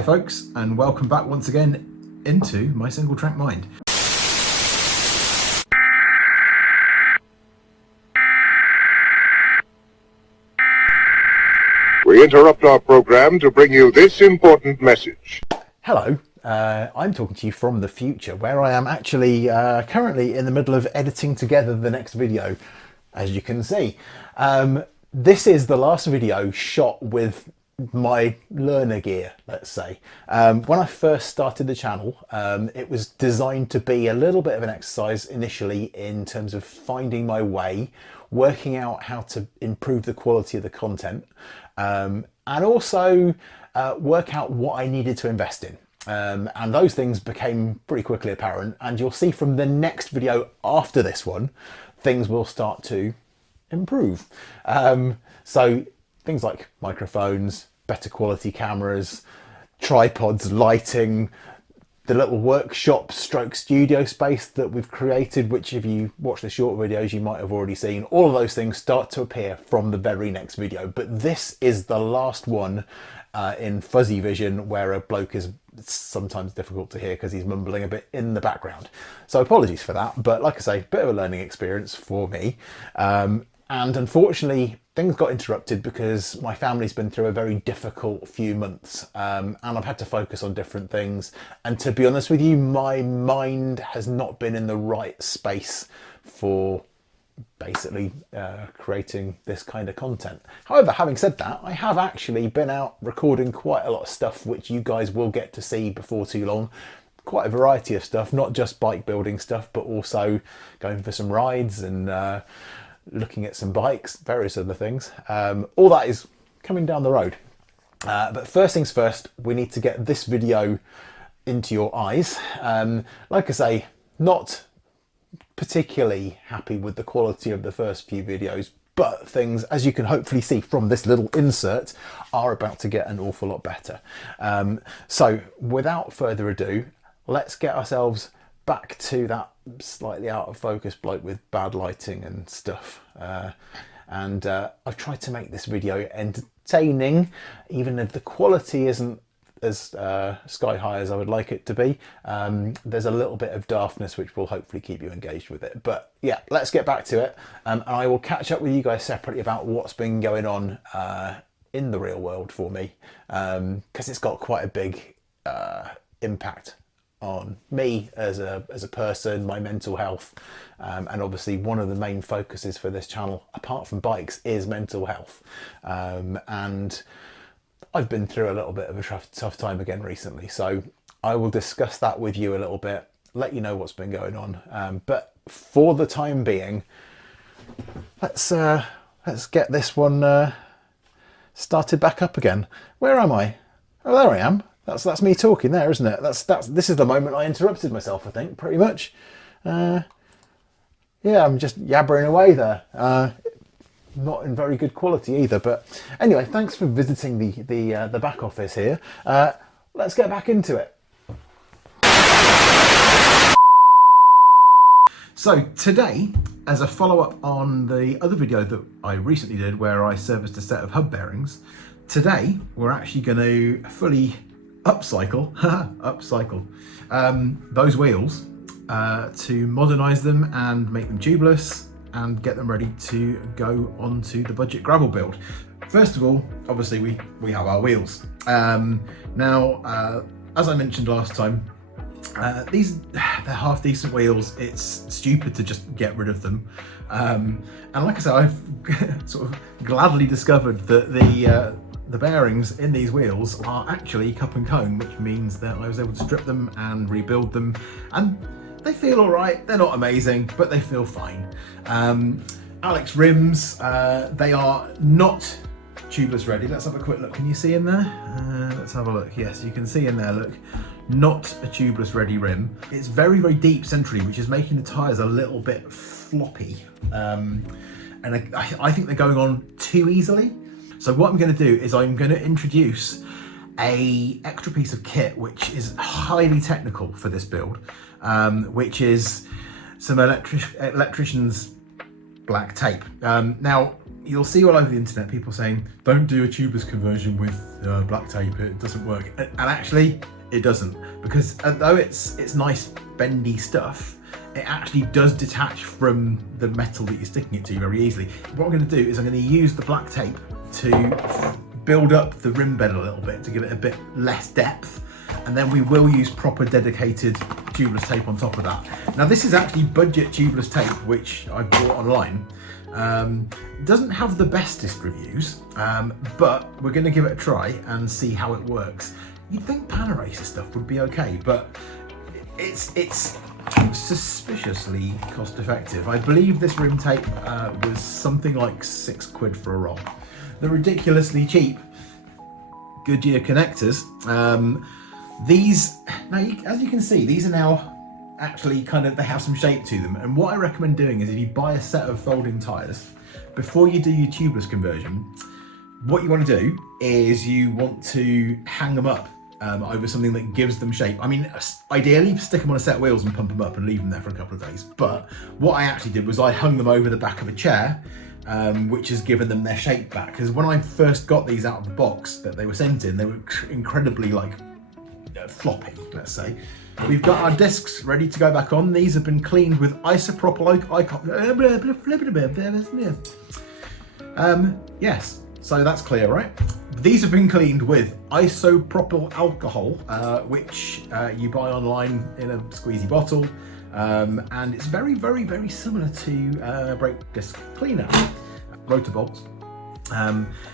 Hi folks, and welcome back once again into my single track mind. We interrupt our program to bring you this important message. Hello, I'm talking to you from the future, where I am actually currently in the middle of editing together the next video, as you can see. This is the last video shot with my learner gear, let's say. When I first started the channel, it was designed to be a little bit of an exercise initially in terms of finding my way, working out how to improve the quality of the content, and also work out what I needed to invest in. And those things became pretty quickly apparent, and you'll see from the next video after this one, things will start to improve. So things like microphones, better quality cameras, tripods, lighting, the little workshop stroke studio space that we've created, which if you watch the short videos you might have already seen. All of those things start to appear from the very next video, but this is the last one in fuzzy vision, where a bloke is sometimes difficult to hear because he's mumbling a bit in the background. So apologies for that, but like I say, bit of a learning experience for me. And unfortunately, things got interrupted because my family's been through a very difficult few months, and I've had to focus on different things. And to be honest with you, my mind has not been in the right space for basically creating this kind of content. However, having said that, I have actually been out recording quite a lot of stuff, which you guys will get to see before too long. Quite a variety of stuff, not just bike building stuff, but also going for some rides and looking at some bikes, various other things. All that is coming down the road. But first things first, we need to get this video into your eyes. Like I say, not particularly happy with the quality of the first few videos, but things, as you can hopefully see from this little insert, are about to get an awful lot better. So without further ado, let's get ourselves back to that slightly out of focus bloke with bad lighting and stuff. I've tried to make this video entertaining, even if the quality isn't as sky high as I would like it to be. There's a little bit of daftness which will hopefully keep you engaged with it. But yeah, let's get back to it. And I will catch up with you guys separately about what's been going on in the real world for me, because it's got quite a big impact on me as a person, my mental health, and obviously one of the main focuses for this channel, apart from bikes, is mental health. And I've been through a little bit of a tough time again recently, so I will discuss that with you a little bit, let you know what's been going on. But for the time being, let's get this one started back up again. Where am I? Oh, there I am. That's me talking there, isn't it? This is the moment I interrupted myself, I think, pretty much. Yeah, I'm just yabbering away there. Not in very good quality either, but anyway, thanks for visiting the back office here. Let's get back into it. So today, as a follow-up on the other video that I recently did where I serviced a set of hub bearings, today we're actually going to fully upcycle those wheels to modernize them and make them tubeless and get them ready to go onto the budget gravel build. First of all, obviously we have our wheels. Now, as I mentioned last time, they're half decent wheels. It's stupid to just get rid of them. And like I said, I've sort of gladly discovered that the bearings in these wheels are actually cup and cone, which means that I was able to strip them and rebuild them, and they feel all right. They're not amazing, but they feel fine. Alex rims, they are not tubeless ready. Let's have a quick look. Can you see in there? Let's have a look. Yes, you can see in there, look. Not a tubeless ready rim. It's very, very deep centrally, which is making the tyres a little bit floppy. And I think they're going on too easily. So what I'm going to do is I'm going to introduce a extra piece of kit which is highly technical for this build, which is some electrician's black tape. Now, you'll see all over the internet people saying, don't do a tubeless conversion with black tape, it doesn't work. And actually, it doesn't, because although it's nice bendy stuff, it actually does detach from the metal that you're sticking it to very easily. What I'm going to do is I'm going to use the black tape to build up the rim bed a little bit to give it a bit less depth, and then we will use proper dedicated tubeless tape on top of that. Now this is actually budget tubeless tape which I bought online. Doesn't have the bestest reviews, but we're going to give it a try and see how it works. You'd think Paneracer stuff would be okay, but it's suspiciously cost effective. I believe this rim tape was something like £6 for a roll. They're ridiculously cheap Goodyear connectors. These, now as you can see, these are now actually they have some shape to them. And what I recommend doing is if you buy a set of folding tyres, before you do your tubeless conversion, what you want to do is you want to hang them up over something that gives them shape. I mean, ideally stick them on a set of wheels and pump them up and leave them there for a couple of days. But what I actually did was I hung them over the back of a chair, which has given them their shape back. Because when I first got these out of the box that they were sent in, they were incredibly floppy, let's say. We've got our discs ready to go back on. These have been cleaned with isopropyl yes, so that's clear, right? These have been cleaned with isopropyl alcohol, which you buy online in a squeezy bottle, and it's very, very, very similar to brake disc cleaner. Rotor bolts,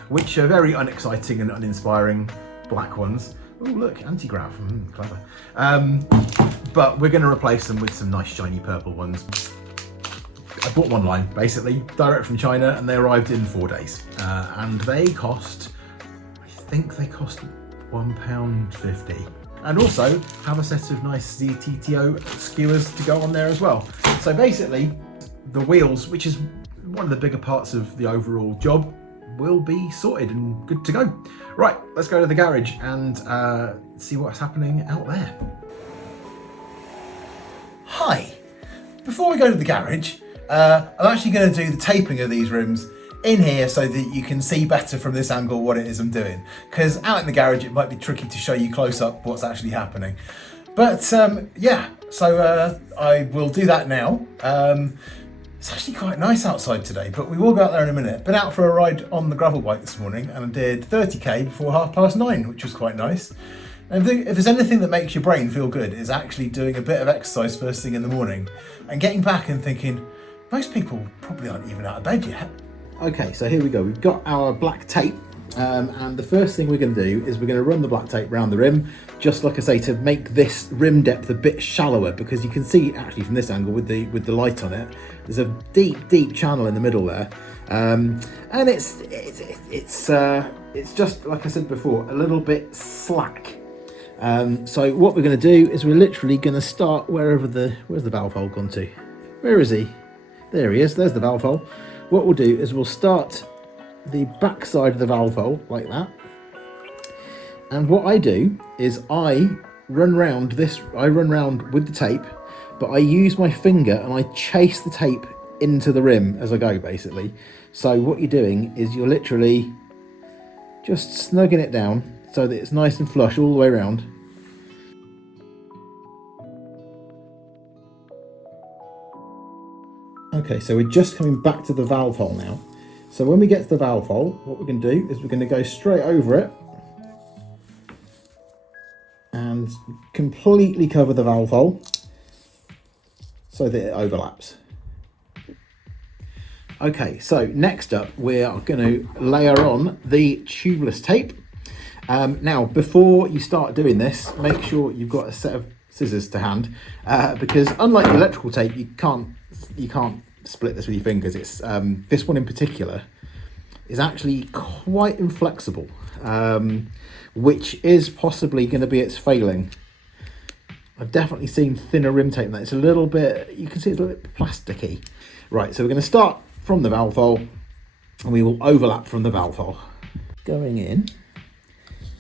which are very unexciting and uninspiring black ones. Oh look, anti-grav, clever. But we're going to replace them with some nice shiny purple ones. I bought them online, basically, direct from China, and they arrived in 4 days. And they cost, I think they cost £1.50. And also have a set of nice ZTTO skewers to go on there as well. So basically, the wheels, which is one of the bigger parts of the overall job, will be sorted and good to go. Right, let's go to the garage and see what's happening out there. Hi, before we go to the garage, I'm actually going to do the taping of these rims in here so that you can see better from this angle what it is I'm doing. Because out in the garage it might be tricky to show you close up what's actually happening. But yeah, so I will do that now. It's actually quite nice outside today, but we will go out there in a minute. Been out for a ride on the gravel bike this morning and I did 30k before 9:30, which was quite nice. And if there's anything that makes your brain feel good, is actually doing a bit of exercise first thing in the morning and getting back and thinking, most people probably aren't even out of bed yet. Okay, so here we go. We've got our black tape, and the first thing we're going to do is we're going to run the black tape around the rim, just like I say, to make this rim depth a bit shallower, because you can see actually from this angle with the light on it, there's a deep channel in the middle there, and it's just like I said before, a little bit slack. So what we're going to do is we're literally going to start where's the valve hole gone to? Where is he? There he is. There's the valve hole. What we'll do is we'll start the back side of the valve hole like that. And what I do is I run round with the tape, but I use my finger and I chase the tape into the rim as I go, basically. So what you're doing is you're literally just snugging it down so that it's nice and flush all the way around. Okay, so we're just coming back to the valve hole now. So when we get to the valve hole, what we're going to do is we're going to go straight over it and completely cover the valve hole so that it overlaps. Okay, so next up we are going to layer on the tubeless tape. Now, before you start doing this, make sure you've got a set of scissors to hand, because unlike the electrical tape, you can't split this with your fingers. It's this one in particular is actually quite inflexible, which is possibly going to be its failing. I've definitely seen thinner rim tape than that. It's a little bit, you can see it's a little bit plasticky. Right, so we're going to start from the valve hole and we will overlap from the valve hole. Going in,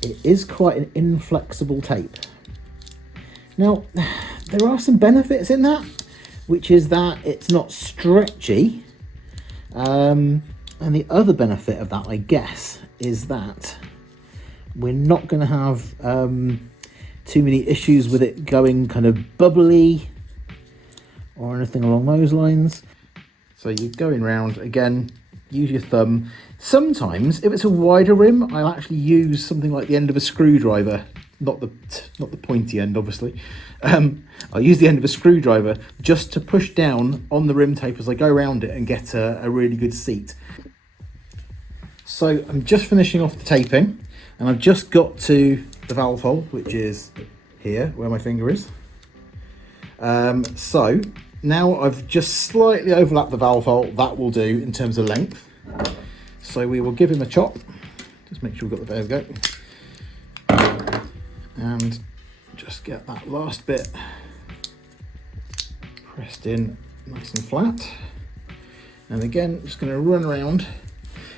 it is quite an inflexible tape. Now, there are some benefits in that, which is that it's not stretchy, And the other benefit of that, I guess, is that we're not going to have too many issues with it going kind of bubbly or anything along those lines. So you're going round, again, use your thumb. Sometimes, if it's a wider rim, I'll actually use something like the end of a screwdriver, not the pointy end, obviously. I'll use the end of a screwdriver just to push down on the rim tape as I go around it and get a really good seat. So I'm just finishing off the taping, and I've just got to the valve hole, which is here, where my finger is. So now I've just slightly overlapped the valve hole. That will do in terms of length. So we will give him a chop. Just make sure we've got the, there we go. And just get that last bit pressed in nice and flat. And again, just going to run around.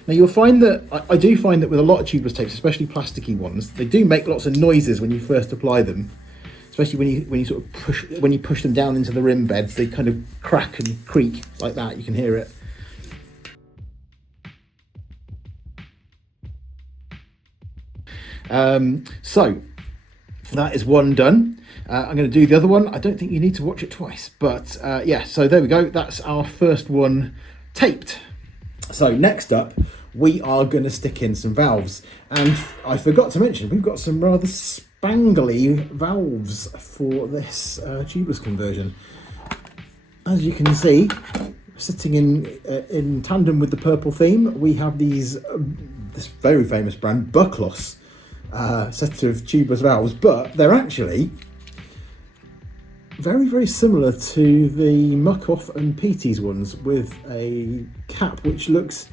Now you'll find that, I do find that with a lot of tubeless tapes, especially plasticky ones, they do make lots of noises when you first apply them. Especially when you sort of push them down into the rim beds, they kind of crack and creak like that. You can hear it. So that is one done. I'm going to do the other one. I don't think you need to watch it twice, but yeah. So there we go. That's our first one taped. So next up, we are going to stick in some valves, and I forgot to mention we've got some rather spangly valves for this tubeless conversion. As you can see, sitting in tandem with the purple theme, we have these this very famous brand Buckloss set of tubeless valves, but they're actually very similar to the Muck-Off and Pt4 ones, with a cap which looks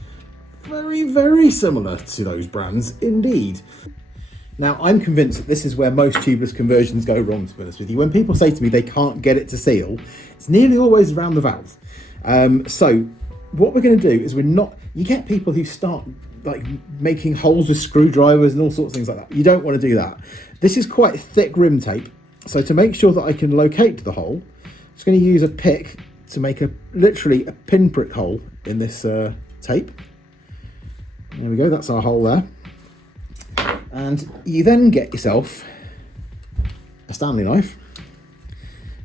very similar to those brands indeed. Now, I'm convinced that this is where most tubeless conversions go wrong, to be honest with you. When people say to me they can't get it to seal, it's nearly always around the valve. So what we're going to do is you get people who start like making holes with screwdrivers and all sorts of things like that. You don't want to do that. This is quite thick rim tape. So to make sure that I can locate the hole, I'm just going to use a pick to make literally a pinprick hole in this tape. There we go, that's our hole there. And you then get yourself a Stanley knife,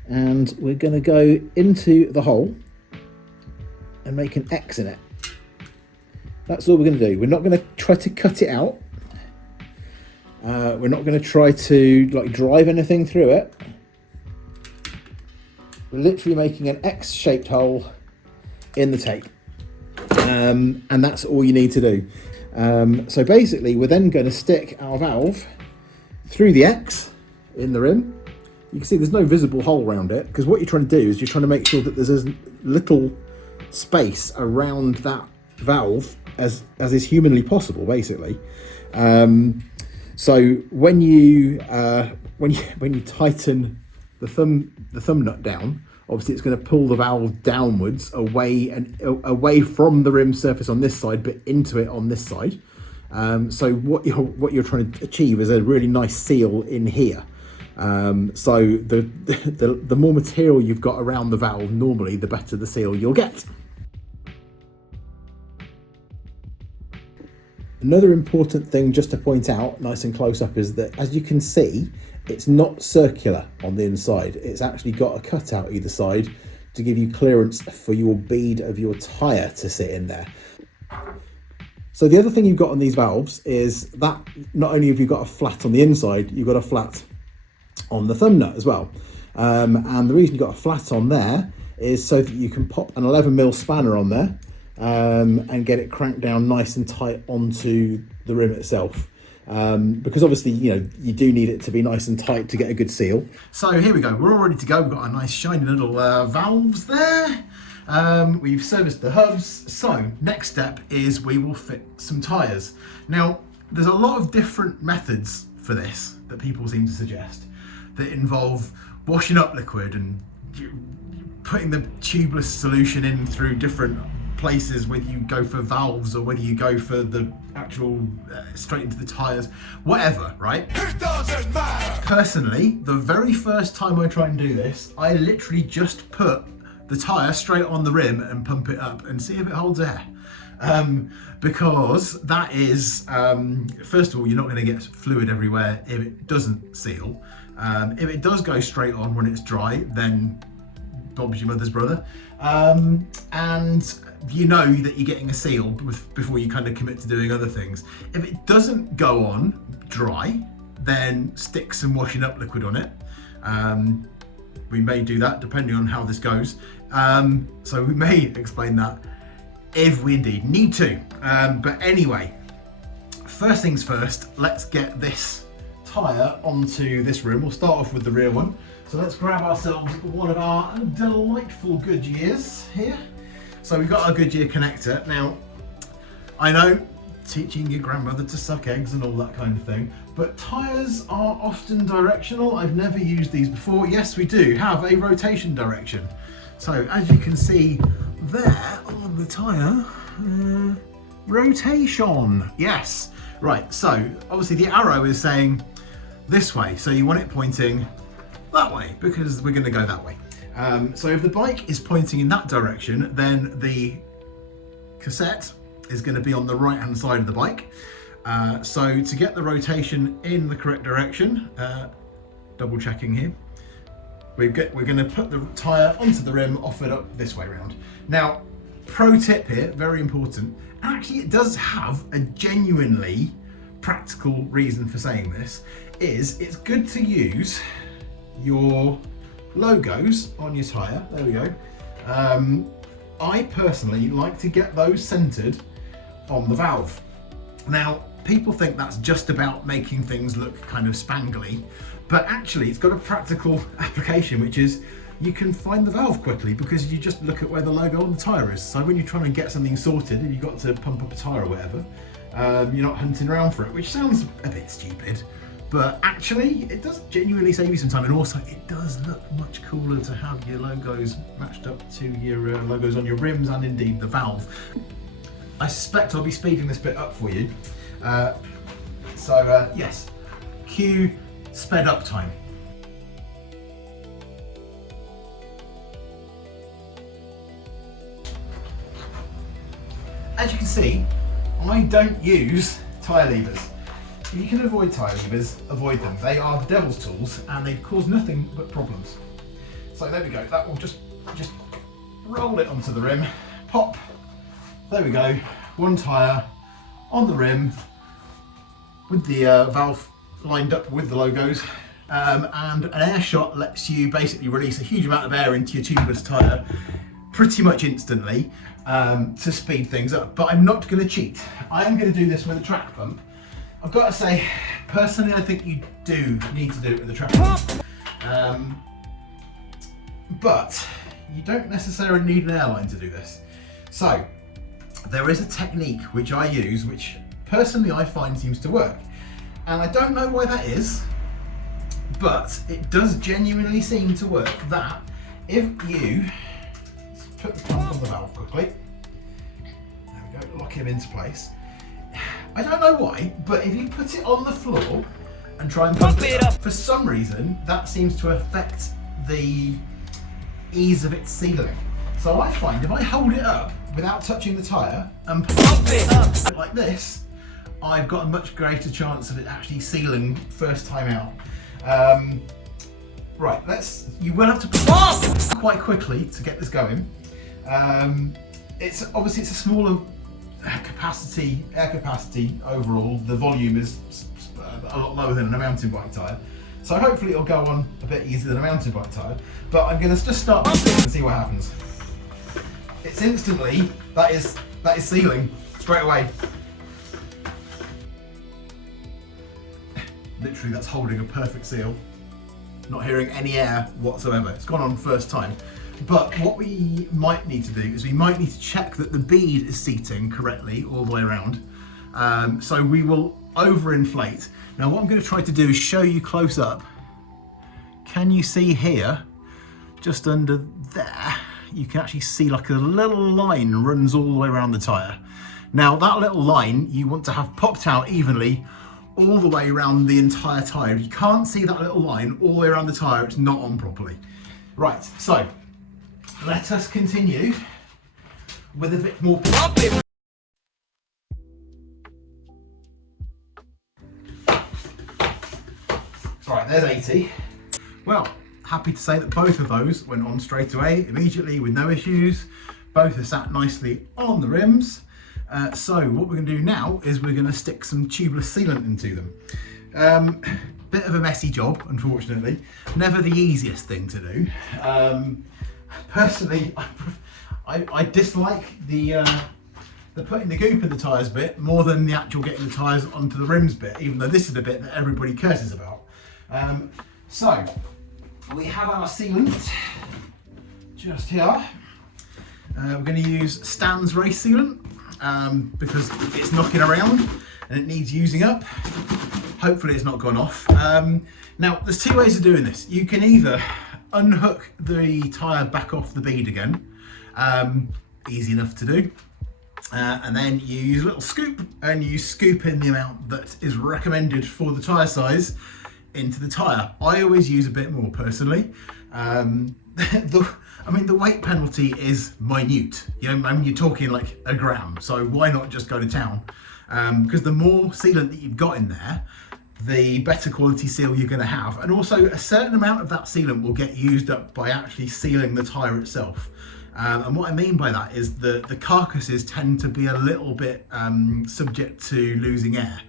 and we're going to go into the hole and make an X in it. That's all we're going to do. We're not going to try to cut it out. We're not going to try to like drive anything through it. We're literally making an X-shaped hole in the tape, and that's all you need to do. So basically, we're then going to stick our valve through the X in the rim. You can see there's no visible hole around it, because what you're trying to do is you're trying to make sure that there's as little space around that valve as is humanly possible, basically. So when you tighten the thumb nut down, obviously it's going to pull the valve downwards away from the rim surface on this side, but into it on this side. So what you're trying to achieve is a really nice seal in here. So the more material you've got around the valve, normally the better the seal you'll get. Another important thing just to point out nice and close up is that, as you can see, it's not circular on the inside. It's actually got a cutout either side to give you clearance for your bead of your tyre to sit in there. So the other thing you've got on these valves is that not only have you got a flat on the inside, you've got a flat on the thumb nut as well. And the reason you've got a flat on there is so that you can pop an 11mm spanner on there and get it cranked down nice and tight onto the rim itself. Because obviously, you know, you do need it to be nice and tight to get a good seal. So here we go, we're all ready to go. We've got our nice shiny little valves there. We've serviced the hubs. So next step is we will fit some tyres. Now, there's a lot of different methods for this that people seem to suggest that involve washing up liquid and putting the tubeless solution in through different places, whether you go for valves or whether you go for the actual straight into the tyres, whatever, right? It doesn't matter. Personally, the very first time I try and do this, I literally just put the tyre straight on the rim and pump it up and see if it holds air. because that is, first of all, you're not going to get fluid everywhere if it doesn't seal. If it does go straight on when it's dry, then Bob's your mother's brother. And you know that you're getting a seal before you kind of commit to doing other things. If it doesn't go on dry, then stick some washing up liquid on it. We may do that depending on how this goes. So we may explain that if we indeed need to. But anyway, first things first, let's get this tyre onto this rim. We'll start off with the rear one. So let's grab ourselves one of our delightful Goodyears here. So we've got our Goodyear connector. Now, I know teaching your grandmother to suck eggs and all that kind of thing, but tyres are often directional. I've never used these before. Yes, we do have a rotation direction. So as you can see there on the tyre, rotation, yes. Right, so obviously the arrow is saying this way, so you want it pointing that way because we're going to go that way. So if the bike is pointing in that direction, then the cassette is going to be on the right hand side of the bike. So to get the rotation in the correct direction, double checking here, we're going to put the tyre onto the rim, off it up this way round. Now, pro tip here, very important, actually it does have a genuinely practical reason for saying this, is it's good to use your logos on your tyre. There we go. I personally like to get those centered on the valve. Now, people think that's just about making things look kind of spangly, but actually it's got a practical application, which is you can find the valve quickly because you just look at where the logo on the tyre is. So when you're trying to get something sorted and you've got to pump up a tyre or whatever, you're not hunting around for it, which sounds a bit stupid, but actually it does genuinely save you some time, and also it does look much cooler to have your logos matched up to your logos on your rims and indeed the valve. I suspect I'll be speeding this bit up for you. Yes, cue sped up time. As you can see, I don't use tyre levers. If you can avoid tyre levers, avoid them. They are the devil's tools and they cause nothing but problems. So there we go, that will just roll it onto the rim, pop, there we go, one tyre on the rim with the valve lined up with the logos, and an air shot lets you basically release a huge amount of air into your tubeless tyre pretty much instantly to speed things up. But I'm not going to cheat. I am going to do this with a track pump. I've got to say, personally, I think you do need to do it with a track pump. But you don't necessarily need an airline to do this. So there is a technique which I use, which personally I find seems to work. And I don't know why that is, but it does genuinely seem to work, that if you put the pump on the valve quickly, there we go, lock him into place. I don't know why, but if you put it on the floor and try and pump it up, for some reason that seems to affect the ease of its sealing. So I find if I hold it up without touching the tyre and pump it up like this, I've got a much greater chance of it actually sealing first time out. Right, you will have to pump quite quickly to get this going. It's a smaller air capacity overall. The volume is a lot lower than a mountain bike tyre, so hopefully it'll go on a bit easier than a mountain bike tyre. But I'm going to just start with this and see what happens. It's instantly, that is sealing straight away. Literally, that's holding a perfect seal. Not hearing any air whatsoever. It's gone on first time. But what we might need to do is we might need to check that the bead is seating correctly all the way around. So we will overinflate. Now what I'm going to try to do is show you close up. Can you see here, just under there, you can actually see like a little line runs all the way around the tyre. Now that little line you want to have popped out evenly all the way around the entire tyre. If you can't see that little line all the way around the tyre, it's not on properly. Right, so let us continue with a bit more. there's 80. Well, happy to say that both of those went on straight away, immediately, with no issues. Both are sat nicely on the rims. So what we're going to do now is we're going to stick some tubeless sealant into them. Bit of a messy job, unfortunately. Never the easiest thing to do. Personally, I dislike the putting the goop in the tyres bit more than the actual getting the tyres onto the rims bit, even though this is the bit that everybody curses about. So we have our sealant just here. We're going to use Stan's race sealant because it's knocking around and it needs using up. Hopefully it's not gone off. Now there's two ways of doing this. You can either unhook the tyre back off the bead again, easy enough to do, and then you use a little scoop and you scoop in the amount that is recommended for the tyre size into the tyre. I always use a bit more personally. I mean, the weight penalty is minute. You know, I mean, you're talking like a gram, so why not just go to town? Because the more sealant that you've got in there, the better quality seal you're going to have, and also a certain amount of that sealant will get used up by actually sealing the tyre itself. And what I mean by that is the carcasses tend to be a little bit subject to losing air,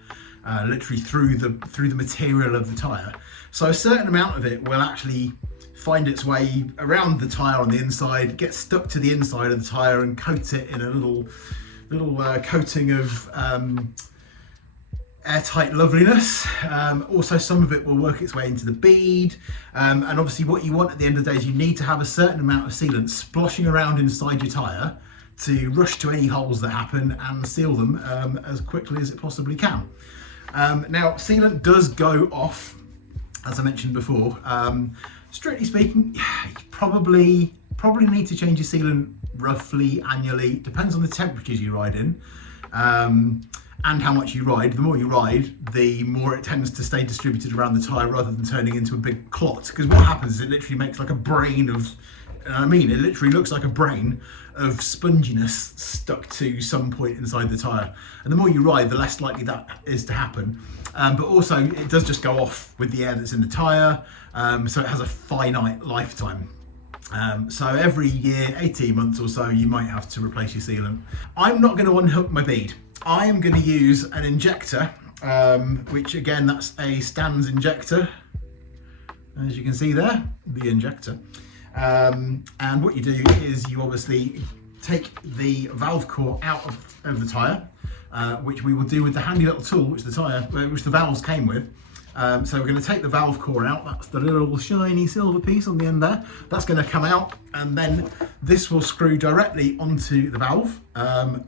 literally through the material of the tyre. So a certain amount of it will actually find its way around the tyre on the inside, get stuck to the inside of the tyre and coat it in a little coating of airtight loveliness. Also, some of it will work its way into the bead, and obviously what you want at the end of the day is you need to have a certain amount of sealant sploshing around inside your tyre to rush to any holes that happen and seal them as quickly as it possibly can. Now, sealant does go off, as I mentioned before. Strictly speaking, you probably need to change your sealant roughly annually. Depends on the temperatures you ride in. And how much you ride. The more you ride, the more it tends to stay distributed around the tyre rather than turning into a big clot. Because what happens is it literally makes like a brain of, and I mean, it literally looks like a brain of sponginess stuck to some point inside the tyre. And the more you ride, the less likely that is to happen. But also, it does just go off with the air that's in the tyre, so it has a finite lifetime. So every year, 18 months or so, you might have to replace your sealant. I'm not going to unhook my bead. I am going to use an injector, which again, that's a Stan's injector. As you can see there, the injector. And what you do is you obviously take the valve core out of the tyre, which we will do with the handy little tool which the valves came with. So we're going to take the valve core out. That's the little shiny silver piece on the end there. That's going to come out, and then this will screw directly onto the valve, and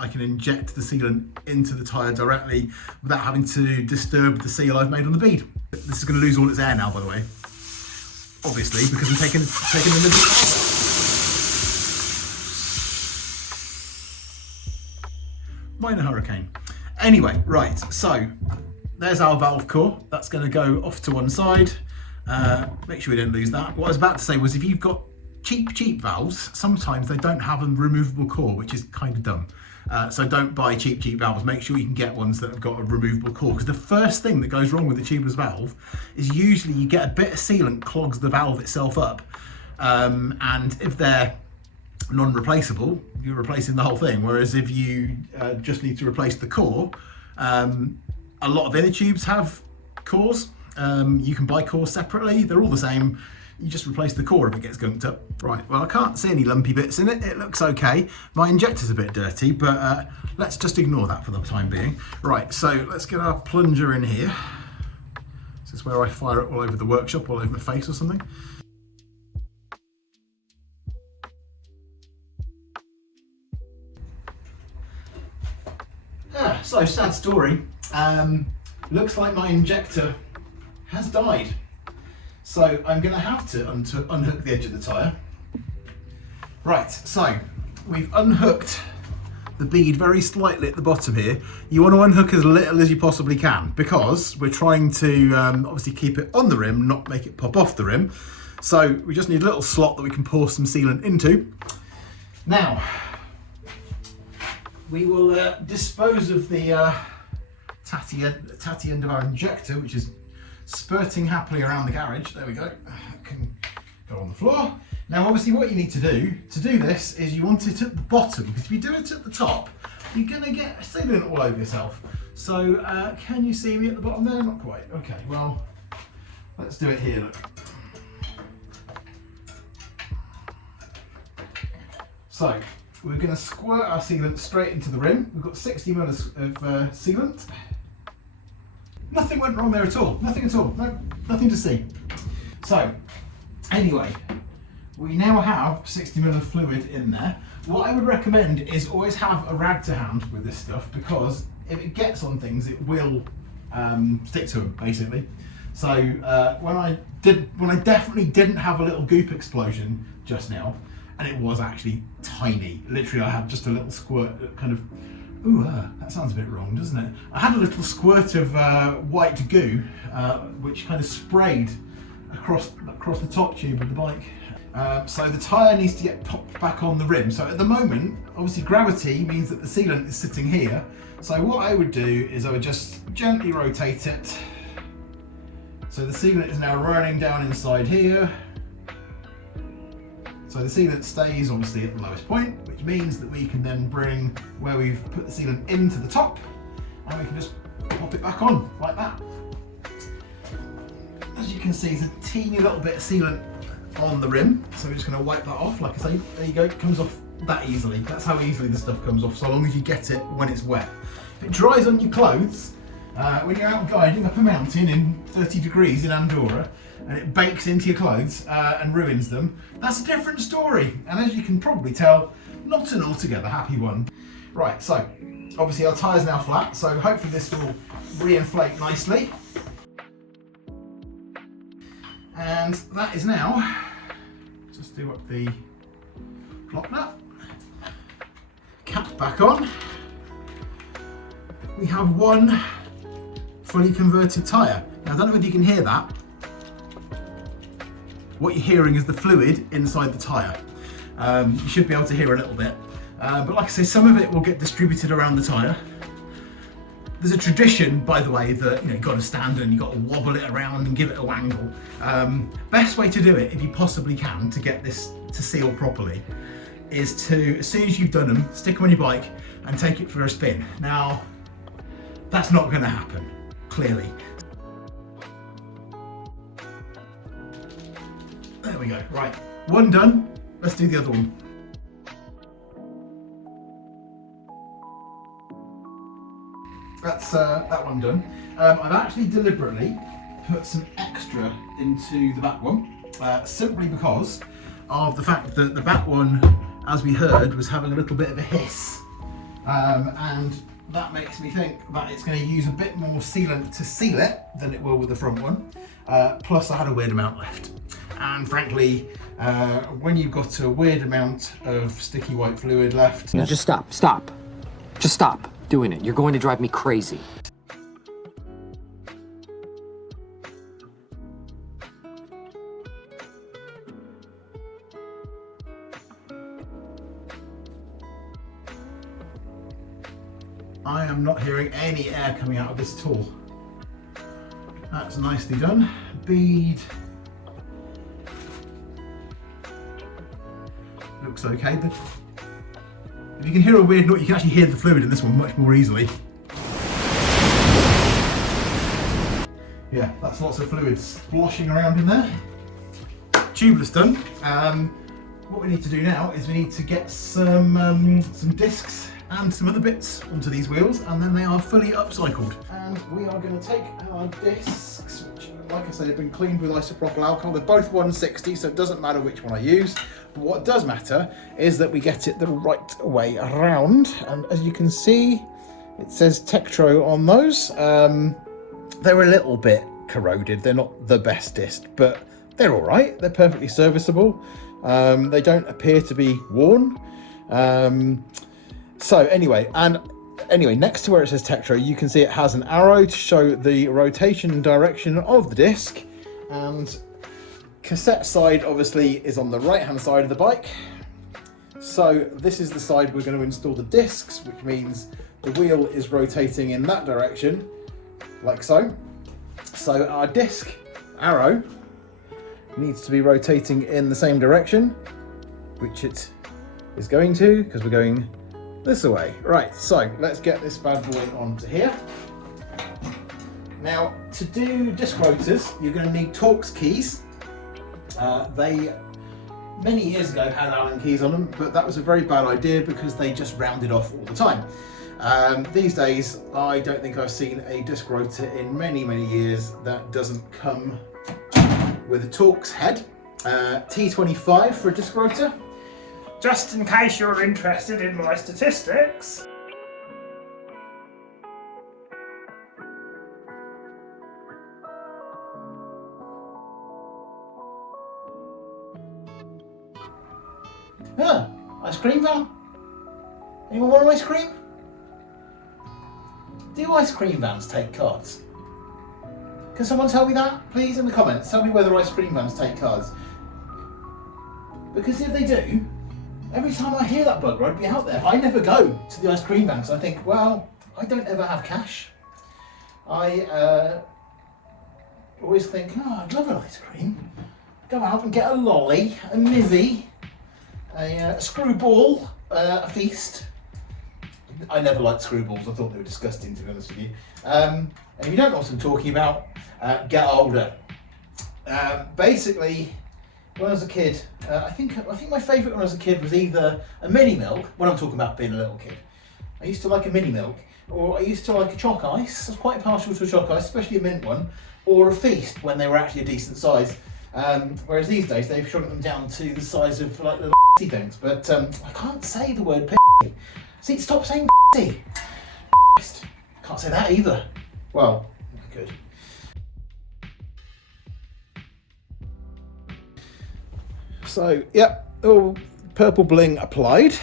I can inject the sealant into the tyre directly without having to disturb the seal I've made on the bead. This is going to lose all its air now, by the way, obviously, because I'm taking a little. Minor hurricane. Anyway, right, so there's our valve core. That's going to go off to one side. Make sure we don't lose that. What I was about to say was, if you've got cheap valves, sometimes they don't have a removable core, which is kind of dumb. So don't buy cheap valves. Make sure you can get ones that have got a removable core, because the first thing that goes wrong with the tubeless valve is usually you get a bit of sealant clogs the valve itself up, and if they're non-replaceable, you're replacing the whole thing. Whereas if you just need to replace the core, a lot of inner tubes have cores. You can buy cores separately. They're all the same. You just replace the core if it gets gunked up. Right, well, I can't see any lumpy bits in it. It looks okay. My injector's a bit dirty, but let's just ignore that for the time being. Right, so let's get our plunger in here. This is where I fire it all over the workshop, all over my face or something. So, sad story. Looks like my injector has died. So I'm going to have to unhook the edge of the tyre. Right, so we've unhooked the bead very slightly at the bottom here. You want to unhook as little as you possibly can, because we're trying to obviously keep it on the rim, not make it pop off the rim. So we just need a little slot that we can pour some sealant into. Now, we will dispose of the tatty end of our injector, which is spurting happily around the garage. There we go. Can go on the floor. Now obviously what you need to do this is you want it at the bottom, because if you do it at the top, you're going to get sealant all over yourself. So can you see me at the bottom there? Not quite. Okay, well, let's do it here. Look. So we're going to squirt our sealant straight into the rim. We've got 60 ml of sealant. Nothing went wrong there at all. Nothing at all. No, nothing to see. So anyway, we now have 60 ml of fluid in there. What I would recommend is always have a rag to hand with this stuff, because if it gets on things, it will stick to them basically. So when I definitely didn't have a little goop explosion just now, and it was actually tiny. Literally, I had just a little squirt that kind of, ooh, that sounds a bit wrong, doesn't it? I had a little squirt of white goo, which kind of sprayed across the top tube of the bike. So the tyre needs to get popped back on the rim. So at the moment, obviously gravity means that the sealant is sitting here. So what I would do is I would just gently rotate it. So the sealant is now running down inside here. So the sealant stays obviously at the lowest point, which means that we can then bring where we've put the sealant into the top, and we can just pop it back on like that. As you can see, there's a teeny little bit of sealant on the rim, so we're just going to wipe that off. Like I say, there you go, it comes off that easily. That's how easily the stuff comes off, so long as you get it when it's wet. If it dries on your clothes, when you're out guiding up a mountain in 30 degrees in Andorra, and it bakes into your clothes and ruins them, that's a different story. And as you can probably tell, not an altogether happy one. Right, so obviously our tyre's now flat, so hopefully this will re-inflate nicely. And that is now, just do up the block nut, cap back on. We have one fully converted tyre. Now I don't know if you can hear that. What you're hearing is the fluid inside the tyre. You should be able to hear a little bit. But like I say, some of it will get distributed around the tyre. There's a tradition, by the way, that you've got to stand and you've got to wobble it around and give it a wangle. Best way to do it, if you possibly can, to get this to seal properly, is to, as soon as you've done them, stick them on your bike and take it for a spin. Now, that's not going to happen, clearly. There we go. Right, one done. Let's do the other one. That's that one done. I've actually deliberately put some extra into the back one, simply because of the fact that the back one, as we heard, was having a little bit of a hiss. And that makes me think that it's going to use a bit more sealant to seal it than it will with the front one. Plus I had a weird amount left. And frankly, when you've got a weird amount of sticky white fluid left... No, just stop. Just stop doing it. You're going to drive me crazy. I am not hearing any air coming out of this at all. That's nicely done. Bead. Looks okay. But if you can hear a weird noise, you can actually hear the fluid in this one much more easily. Yeah, that's lots of fluid splashing around in there. Tubeless done. What we need to do now is we need to get some discs and some other bits onto these wheels, and then they are fully upcycled. And we are going to take our discs, which, like I say, have been cleaned with isopropyl alcohol. They're both 160, so it doesn't matter which one I use. But what does matter is that we get it the right way around. And as you can see, it says Tektro on those. They're a little bit corroded. They're not the bestest, but they're all right. They're perfectly serviceable. They don't appear to be worn. So anyway, next to where it says Tektro, you can see it has an arrow to show the rotation direction of the disc, and cassette side obviously is on the right hand side of the bike. So this is the side we're going to install the discs, which means the wheel is rotating in that direction, like so. So our disc arrow needs to be rotating in the same direction, which it is going to, because we're going this way. Right, so let's get this bad boy onto here. Now, to do disc rotors, you're going to need Torx keys. They, many years ago, had Allen keys on them, but that was a very bad idea because they just rounded off all the time. These days, I don't think I've seen a disc rotor in many, many years that doesn't come with a Torx head. T25 for a disc rotor. Just in case you're interested in my statistics. Ah, ice cream van? Anyone want ice cream? Do ice cream vans take cards? Can someone tell me that, please, in the comments? Tell me whether ice cream vans take cards. Because if they do, every time I hear that bugger, I'd be out there. I never go to the ice cream van because I think, well, I don't ever have cash. I always think, oh, I'd love an ice cream. Go out and get a lolly, a mizzy, a screwball, a feast. I never liked screwballs. I thought they were disgusting, to be honest with you. And if you don't know what I'm talking about, get older. Basically, when I was a kid, I think my favourite when I was a kid was either a mini milk, when I'm talking about being a little kid. I used to like a mini milk, or I used to like a choc ice. I was quite partial to a choc ice, especially a mint one, or a feast when they were actually a decent size. Whereas these days they've shrunk them down to the size of like little things. But I can't say the word p. See, stop saying p. Can't say that either. Well, I could. So, yep, all purple bling applied,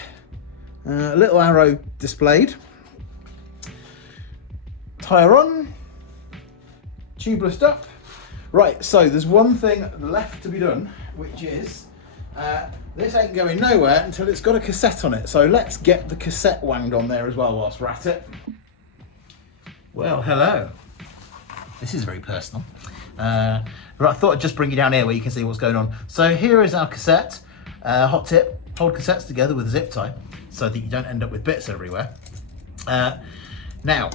a little arrow displayed, Tyre on, tubeless up. Right, so there's one thing left to be done, which is, this ain't going nowhere until it's got a cassette on it. So let's get the cassette wanged on there as well whilst we're at it. Well, hello. This is very personal. Right, I thought I'd just bring you down here where you can see what's going on. So here is our cassette. Hot tip, hold cassettes together with a zip tie so that you don't end up with bits everywhere. Now,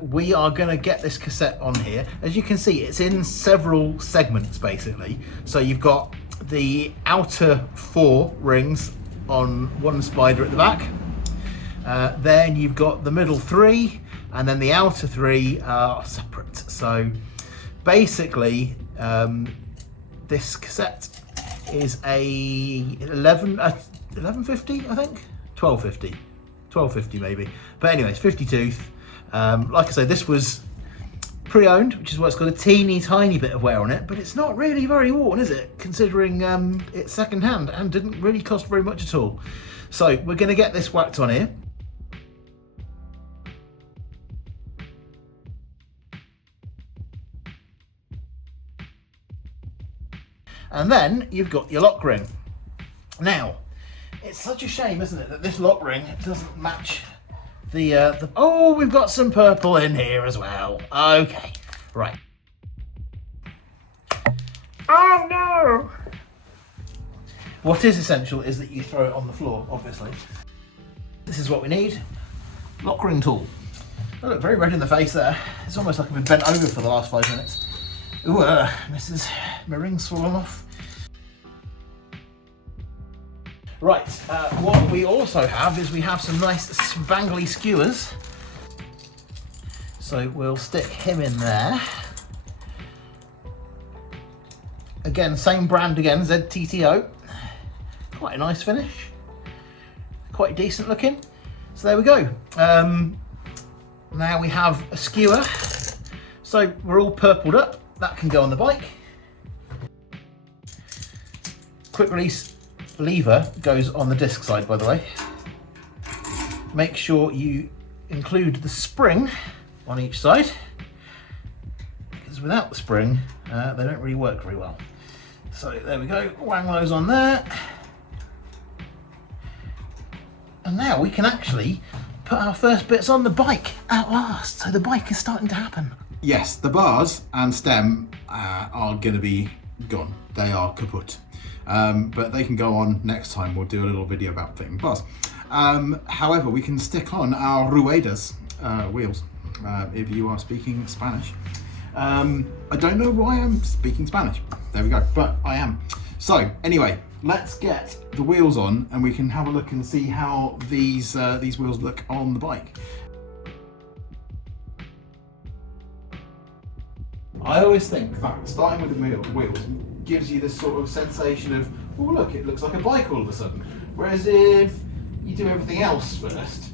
we are going to get this cassette on here. As you can see, it's in several segments basically. So you've got the outer 4 rings on one spider at the back. Then you've got the middle 3, and then the outer 3 are separate. So basically, this cassette is a 1150, I think, 1250 maybe. But anyways, 50 tooth. Like I say, this was pre-owned, which is why it's got a teeny tiny bit of wear on it, but it's not really very worn, is it? Considering it's second hand and didn't really cost very much at all. So we're going to get this whacked on here. And then you've got your lock ring. Now, it's such a shame, isn't it, that this lock ring doesn't match the oh, we've got some purple in here as well. Okay, right. Oh no! What is essential is that you throw it on the floor, obviously. This is what we need. Lock ring tool. I look very red in the face there. It's almost like I've been bent over for the last 5 minutes. Ooh, my ring's fallen off. Right, what we also have is we have some nice spangly skewers. So we'll stick him in there. Again, same brand again, ZTTO. Quite a nice finish. Quite decent looking. So there we go. Now we have a skewer. So we're all purpled up. That can go on the bike. Quick release lever goes on the disc side, by the way. Make sure you include the spring on each side, because without the spring they don't really work very well. So there we go, wang those on there. And now we can actually put our first bits on the bike at last. So the bike is starting to happen. Yes, the bars and stem are going to be gone. They are kaput. But they can go on next time. We'll do a little video about fitting bars. However, we can stick on our ruedas wheels if you are speaking Spanish. I don't know why I'm speaking Spanish. There we go, but I am. So anyway, let's get the wheels on and we can have a look and see how these wheels look on the bike. I always think that starting with the wheels gives you this sort of sensation of, oh look, it looks like a bike all of a sudden. Whereas if you do everything else first,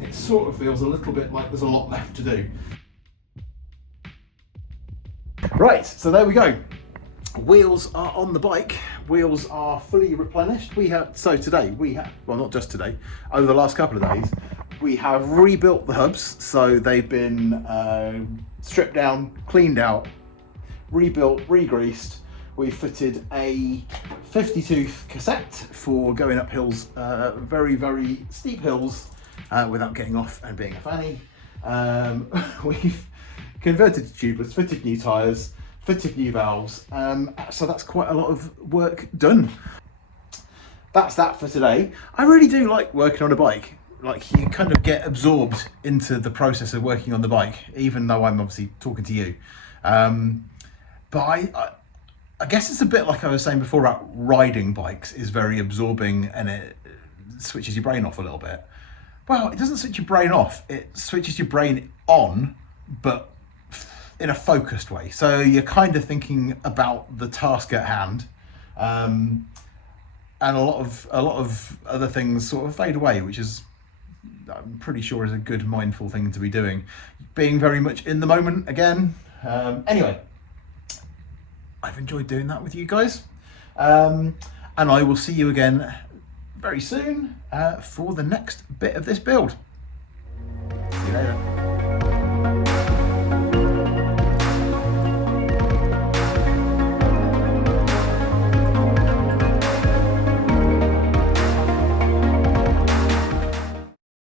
it sort of feels a little bit like there's a lot left to do. Right, so there we go. Wheels are on the bike. Wheels are fully replenished. Today we have, well, not just today, over the last couple of days, we have rebuilt the hubs. So they've been stripped down, cleaned out, rebuilt, re-greased. We fitted a 50-tooth cassette for going up hills, very, very steep hills, without getting off and being a fanny. We've converted to tubeless, fitted new tyres, fitted new valves, so that's quite a lot of work done. That's that for today. I really do like working on a bike. Like, you kind of get absorbed into the process of working on the bike, even though I'm obviously talking to you. But I guess it's a bit like I was saying before about riding bikes is very absorbing and it switches your brain off a little bit. Well, it doesn't switch your brain off, it switches your brain on, but in a focused way. So you're kind of thinking about the task at hand, and a lot of other things sort of fade away, which is, I'm pretty sure, is a good mindful thing to be doing. Being very much in the moment again. Anyway, I've enjoyed doing that with you guys, and I will see you again very soon for the next bit of this build. See you later.